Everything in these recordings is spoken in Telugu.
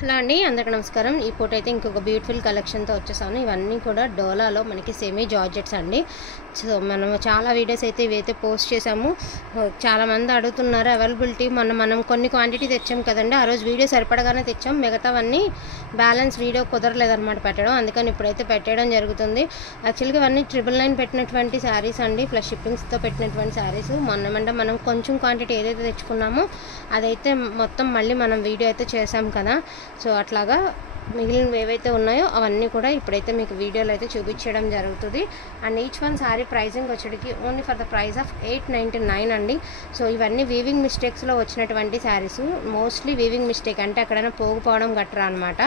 హలో అండి, అందరికీ నమస్కారం. ఈ పూట అయితే ఇంకొక బ్యూటిఫుల్ కలెక్షన్తో వచ్చేసాను. ఇవన్నీ కూడా డోలాలో మనకి సెమీ జార్జెట్స్ అండి. సో మనం చాలా వీడియోస్ అయితే ఇవైతే పోస్ట్ చేసాము. చాలామంది అడుగుతున్నారు అవైలబిలిటీ. మనం కొన్ని క్వాంటిటీ తెచ్చాం కదండి, ఆ రోజు వీడియో సరిపడగానే తెచ్చాం. మిగతావన్నీ బ్యాలెన్స్ వీడియో కుదరలేదన్నమాట పెట్టడం, అందుకని ఇప్పుడైతే పెట్టడం జరుగుతుంది. యాక్చువల్గా ఇవన్నీ 999 పెట్టినటువంటి శారీస్ అండి, ప్లస్ షిప్పింగ్స్తో పెట్టినటువంటి శారీస్. మొన్నమంటే మనం కొంచెం క్వాంటిటీ ఏదైతే తెచ్చుకున్నామో అదైతే మొత్తం మళ్ళీ మనం వీడియో అయితే చేసాం కదా. సో అట్లాగా మిగిలినవి ఏవైతే ఉన్నాయో అవన్నీ కూడా ఇప్పుడైతే మీకు వీడియోలో అయితే చూపించడం జరుగుతుంది. And each one sari pricing వచ్చేటికి only for the price of 899 అండి. సో ఇవన్నీ వీవింగ్ మిస్టేక్స్లో వచ్చినటువంటి శారీస్. మోస్ట్లీ వీవింగ్ మిస్టేక్ అంటే ఎక్కడైనా పోగుపోవడం గట్రా అనమాట.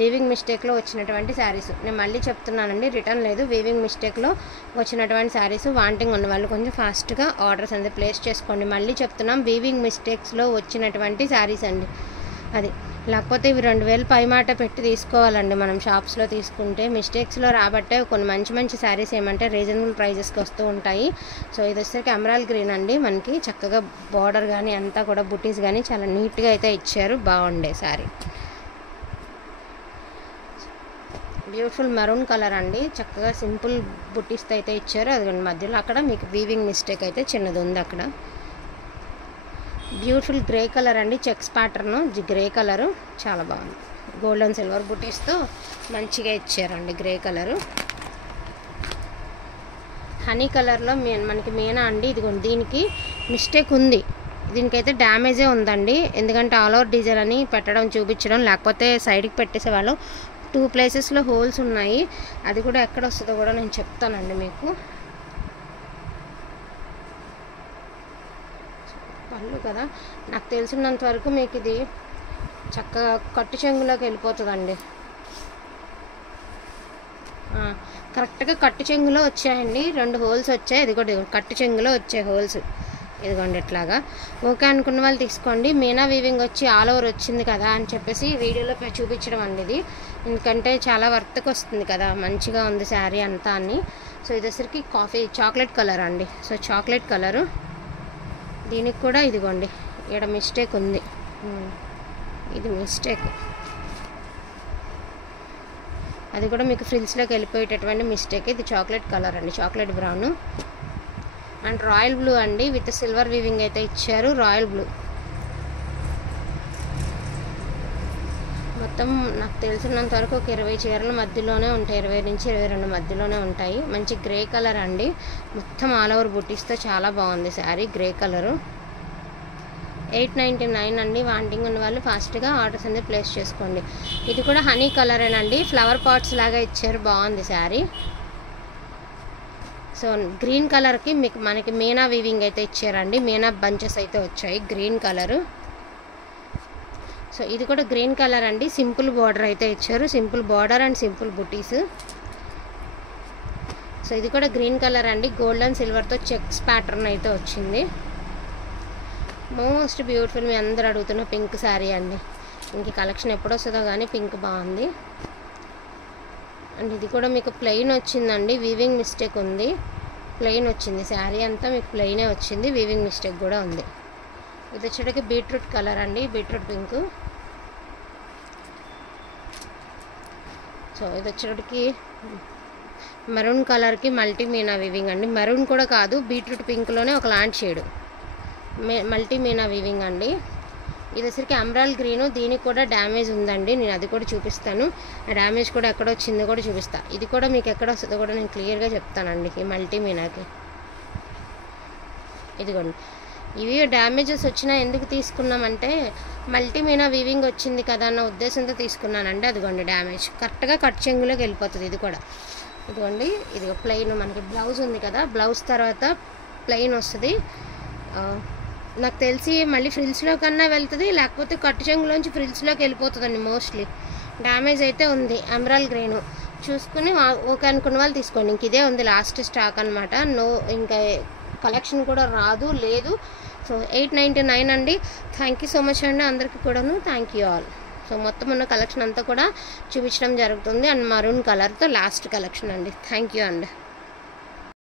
వీవింగ్ మిస్టేక్లో వచ్చినటువంటి శారీస్ నేను మళ్ళీ చెప్తున్నానండి, రిటర్న్ లేదు. వీవింగ్ మిస్టేక్లో వచ్చినటువంటి శారీస్ వాంటింగ్ ఉన్న వాళ్ళు కొంచెం ఫాస్ట్గా ఆర్డర్స్ అనేది ప్లేస్ చేసుకోండి. మళ్ళీ చెప్తున్నాం, వీవింగ్ మిస్టేక్స్లో వచ్చినటువంటి శారీస్ అండి. అది లేకపోతే ఇవి 2000 పైమాట పెట్టి తీసుకోవాలండి మనం షాప్స్లో తీసుకుంటే. మిస్టేక్స్లో రాబట్టే కొన్ని మంచి శారీస్ ఏమంటే రీజనబుల్ ప్రైజెస్కి వస్తూ ఉంటాయి. సో ఇది వచ్చేసరికి ఎమరాల్డ్ గ్రీన్ అండి. మనకి చక్కగా బార్డర్ కానీ అంతా కూడా బుటీస్ కానీ చాలా నీట్గా అయితే ఇచ్చారు, బాగుండే శారీ. బ్యూటిఫుల్ మెరూన్ కలర్ అండి, చక్కగా సింపుల్ బుటీస్తో అయితే ఇచ్చారు. అది మధ్యలో అక్కడ మీకు వీవింగ్ మిస్టేక్ అయితే చిన్నది ఉంది అక్కడ. బ్యూటిఫుల్ గ్రే కలర్ అండి, చెక్స్ ప్యాటర్న్ గ్రే కలరు చాలా బాగుంది. గోల్డ్ అండ్ సిల్వర్ బుటీస్తో మంచిగా ఇచ్చారండి గ్రే కలరు. హనీ కలర్లో మనకి మీనా అండి. ఇదిగోండి, దీనికి మిస్టేక్ ఉంది, దీనికైతే డ్యామేజే ఉందండి. ఎందుకంటే ఆల్ ఓవర్ డిజైన్ అని పెట్టడం చూపించడం, లేకపోతే సైడ్కి పెట్టేసేవాళ్ళు. 2 ప్లేసెస్లో హోల్స్ ఉన్నాయి. అది కూడా ఎక్కడ వస్తుందో కూడా నేను చెప్తానండి మీకు. పళ్ళు కదా, నాకు తెలిసినంత వరకు మీకు ఇది చక్కగా కట్టు చెంగులోకి వెళ్ళిపోతుందండి. కరెక్ట్గా కట్టు చెంగులో వచ్చాయండి, 2 హోల్స్ వచ్చాయి. ఇది కూడా కట్టు చెంగులో వచ్చాయి హోల్స్. ఇదిగోండి ఇట్లాగా. ఓకే అనుకున్న వాళ్ళు తీసుకోండి. మీనా వీవింగ్ వచ్చి ఆల్ ఓవర్ వచ్చింది కదా అని చెప్పేసి వీడియోలో చూపించడం అండి ఇది. ఎందుకంటే చాలా వర్త్కి వస్తుంది కదా, మంచిగా ఉంది శారీ అంతా అని. సో ఇది వచ్చరికి చాక్లెట్ కలర్ అండి. సో చాక్లెట్ కలరు, దీనికి కూడా ఇదిగోండి ఇక్కడ మిస్టేక్ ఉంది, ఇది మిస్టేక్. అది కూడా మీకు ఫ్రిల్స్లోకి వెళ్ళిపోయేటటువంటి మిస్టేక్. ఇది చాక్లెట్ కలర్ అండి, chocolate brown. And royal blue అండి, విత్ సిల్వర్ వీవింగ్ అయితే ఇచ్చారు. రాయల్ బ్లూ మొత్తం నాకు తెలిసినంత వరకు ఒక 20 చీరల మధ్యలోనే ఉంటాయి, 20 నుంచి 22 మధ్యలోనే ఉంటాయి. మంచి గ్రే కలర్ అండి, మొత్తం ఆల్ ఓవర్ బుటీస్తో చాలా బాగుంది శారీ. గ్రే కలరు 899 అండి. వాంటింగ్ ఉన్న వాళ్ళు ఫాస్ట్గా ఆర్డర్స్ అనేది ప్లేస్ చేసుకోండి. ఇది కూడా హనీ కలరేనండి, ఫ్లవర్ పాట్స్ లాగా ఇచ్చారు, బాగుంది శారీ. సో గ్రీన్ కలర్కి మనకి మీనా వీవింగ్ అయితే ఇచ్చారండి, మీనా బంచెస్ అయితే వచ్చాయి గ్రీన్ కలరు. సో ఇది కూడా గ్రీన్ కలర్ అండి, సింపుల్ బార్డర్ అయితే ఇచ్చారు, simple border and simple buttis. So ఇది కూడా గ్రీన్ కలర్ అండి, గోల్డ్ అండ్ సిల్వర్తో చెక్స్ ప్యాటర్న్ అయితే వచ్చింది. మోస్ట్ బ్యూటిఫుల్, మీ అందరూ అడుగుతున్న పింక్ శారీ అండి. ఇంక కలెక్షన్ ఎప్పుడు వస్తుందో కానీ పింక్ బాగుంది. అండ్ ఇది కూడా మీకు ప్లెయిన్ వచ్చిందండి, వీవింగ్ మిస్టేక్ ఉంది, ప్లెయిన్ వచ్చింది శారీ అంతా మీకు ప్లెయినే వచ్చింది, వీవింగ్ మిస్టేక్ కూడా ఉంది. ఇది వచ్చేటికి బీట్రూట్ కలర్ అండి, బీట్రూట్ పింక్. సో ఇది వచ్చేటికి మెరూన్ కలర్కి మల్టీ మీనా వీవింగ్ అండి. మెరూన్ కూడా కాదు, బీట్రూట్ పింక్లోనే ఒక లాంటి షేడు మల్టీ మీనా వీవింగ్ అండి. ఇది వచ్చరికి ఎమరాల్డ్ గ్రీను, దీనికి కూడా డ్యామేజ్ ఉందండి, నేను అది కూడా చూపిస్తాను. డ్యామేజ్ కూడా ఎక్కడ వచ్చిందో కూడా చూపిస్తాను. ఇది కూడా మీకు ఎక్కడ వస్తుందో కూడా నేను క్లియర్గా చెప్తానండి. ఈ మల్టీ మీనాకి ఇదిగోండి, ఇవి డ్యామేజెస్ వచ్చినా ఎందుకు తీసుకున్నామంటే మల్టీ మీనా వీవింగ్ వచ్చింది కదా అన్న ఉద్దేశంతో తీసుకున్నానండి. అదిగోండి డ్యామేజ్ కరెక్ట్గా కట్ చెంగులోకి వెళ్ళిపోతుంది. ఇది కూడా ఇదిగోండి, ఇది ప్లెయిన్, మనకి బ్లౌజ్ ఉంది కదా, బ్లౌజ్ తర్వాత ప్లెయిన్ వస్తుంది. నాకు తెలిసి మళ్ళీ ఫ్రిల్స్లో కన్నా వెళ్తుంది, లేకపోతే కట్టు చెంగులోంచి ఫ్రిల్స్లోకి వెళ్ళిపోతుందండి. మోస్ట్లీ డ్యామేజ్ అయితే ఉంది. ఎమరాల్డ్ గ్రీను చూసుకుని ఓకే అనుకున్న వాళ్ళు తీసుకోండి. ఇంక ఇదే ఉంది లాస్ట్ స్టాక్ అనమాట. ఇంకా కలెక్షన్ కూడా లేదు. సో 899 అండి. థ్యాంక్ యూ సో మచ్ అండి అందరికీ కూడాను, థ్యాంక్ యూ ఆల్. సో మొత్తం ఉన్న కలెక్షన్ అంతా కూడా చూపించడం జరుగుతుంది. అండ్ మరూన్ కలర్తో లాస్ట్ కలెక్షన్ అండి. థ్యాంక్ యూ అండి.